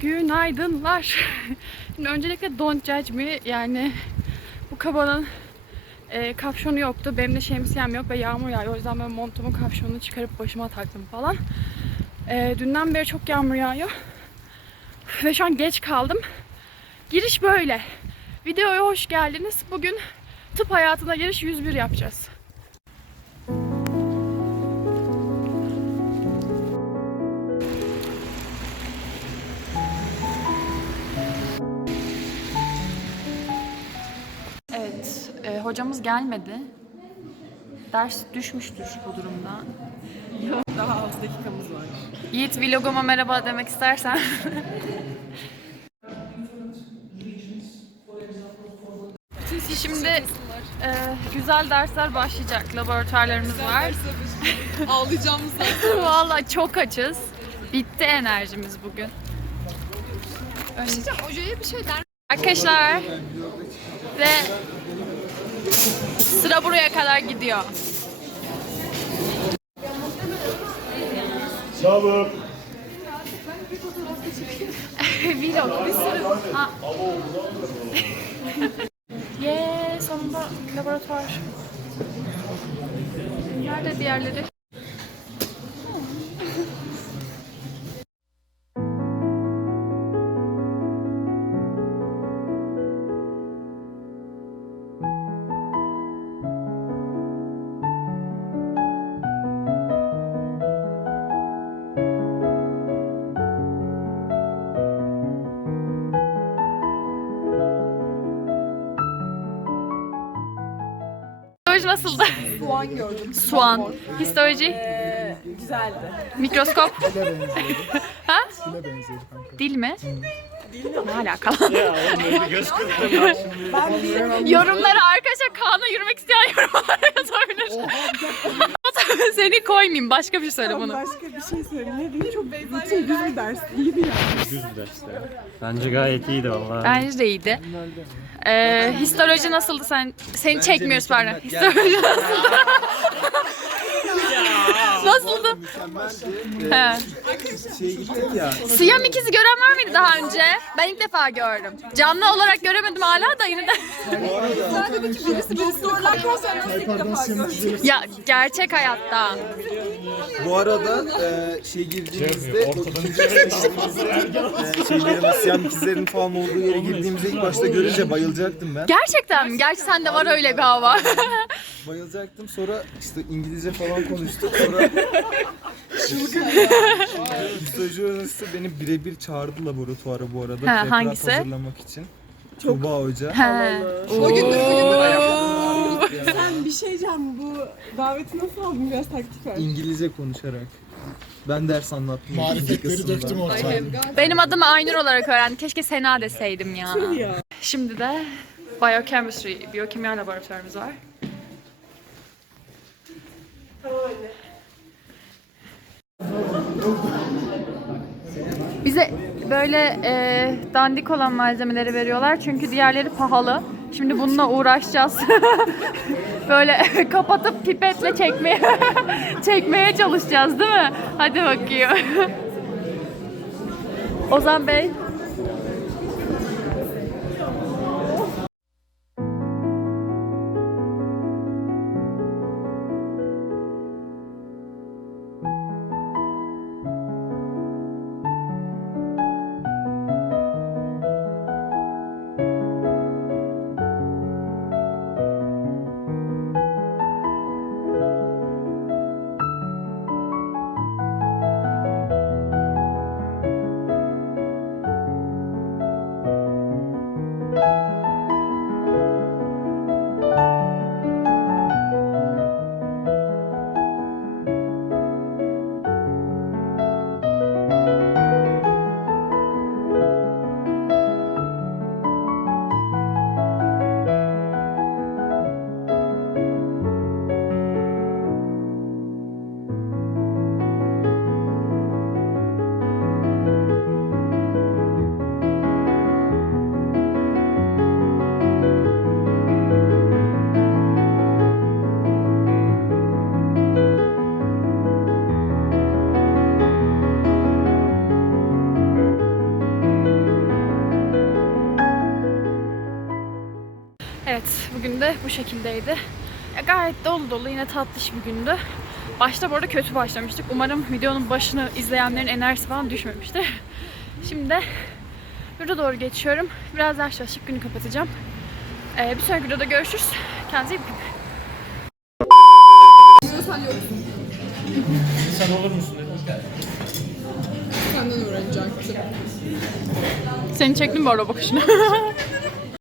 Günaydınlar. Şimdi öncelikle don't judge me. Yani bu kabanın e, kapşonu yoktu. Benim de şemsiyem yok ve yağmur yağıyor. O yüzden ben montumun kapşonunu çıkarıp başıma taktım falan. E, dünden beri çok yağmur yağıyor. Ve şu an geç kaldım. Giriş böyle. Videoya hoş geldiniz. Bugün tıp hayatına giriş 101 yapacağız. E, hocamız gelmedi. Ders düşmüştür bu durumda. Daha 6 dakikamız var. Yiğit vloguma merhaba demek istersen. Şimdi e, güzel dersler başlayacak. Laboratuvarlarımız var. Ağlayacağımız Vallahi çok açız. Bitti enerjimiz bugün. Hocaya bir şey der Arkadaşlar ve sıra buraya kadar gidiyor. Çabuk. Vlog bir sürü. Ha. Yeee sonunda laboratuvar. Nerede diğerleri? Nasıldı? soğan gördüm. Soğan. Histoloji. Ee, güzeldi. Mikroskop. ha? Dile benziyor kanka. Dil mi? Ne alakalı? Yorumlara arkadaşlar Kaan'a yürümek isteyen yorumlara yazabilir. Seni koymayayım. Başka bir şey söyle bunu. Başka bir şey söyleyeyim. Ne diyeyim? Çok rutin düz bir ders. İyiydi yani. Düz derste. Bence gayet iyiydi valla. Bence de iyiydi. Ee, histoloji nasıldı sen? Seni çekmiyoruz pardon. Histoloji nasıldı? nasıldı? He. Şey gittik ya. Siyam ikizi gören var mıydı daha önce? Ben ilk defa gördüm. Canlı olarak göremedim hala da yine de. Sadece birisi birisi sorular konserinde ilk defa gördüm. ya gerçek hayatta. Bu arada e, şey girdiğimizde o ikinci e, şeylerin siyah ikizlerin falan olduğu yere girdiğimizde ilk başta görünce bayılacaktım ben. Gerçekten mi? Gerçi sende var öyle bir hava. Bayılacaktım sonra işte İngilizce falan konuştuk sonra Histoloji öğrencisi beni birebir çağırdı laboratuvara bu arada. Ha, hangisi? hazırlamak için. Tuğba Hoca. He. O gün de Sen bir şey diyeceğim. Bu daveti nasıl aldın? Biraz taktik ver. İngilizce konuşarak. Ben ders anlattım. Marifetleri döktüm ortaya. Benim adımı Aynur olarak öğrendim. Keşke Sena deseydim ya. Ya. Şimdi de biochemistry, biyokimya laboratuvarımız var. Bize böyle e, dandik olan malzemeleri veriyorlar çünkü diğerleri pahalı. Şimdi bununla uğraşacağız. böyle kapatıp pipetle çekmeye çekmeye çalışacağız değil mi? Hadi bakayım. Ozan Bey. Evet, bugün de bu şekildeydi. Ya gayet dolu dolu, yine tatlış bir gündü. Başta bu arada kötü başlamıştık. Umarım videonun başını izleyenlerin enerjisi falan düşmemiştir. Şimdi de burada doğru geçiyorum. Biraz ders çalışıp günü kapatacağım. Ee, bir sonraki videoda görüşürüz. Kendinize iyi bakın. Senden öğrenecektim. Seni çektim bu arada bakışını.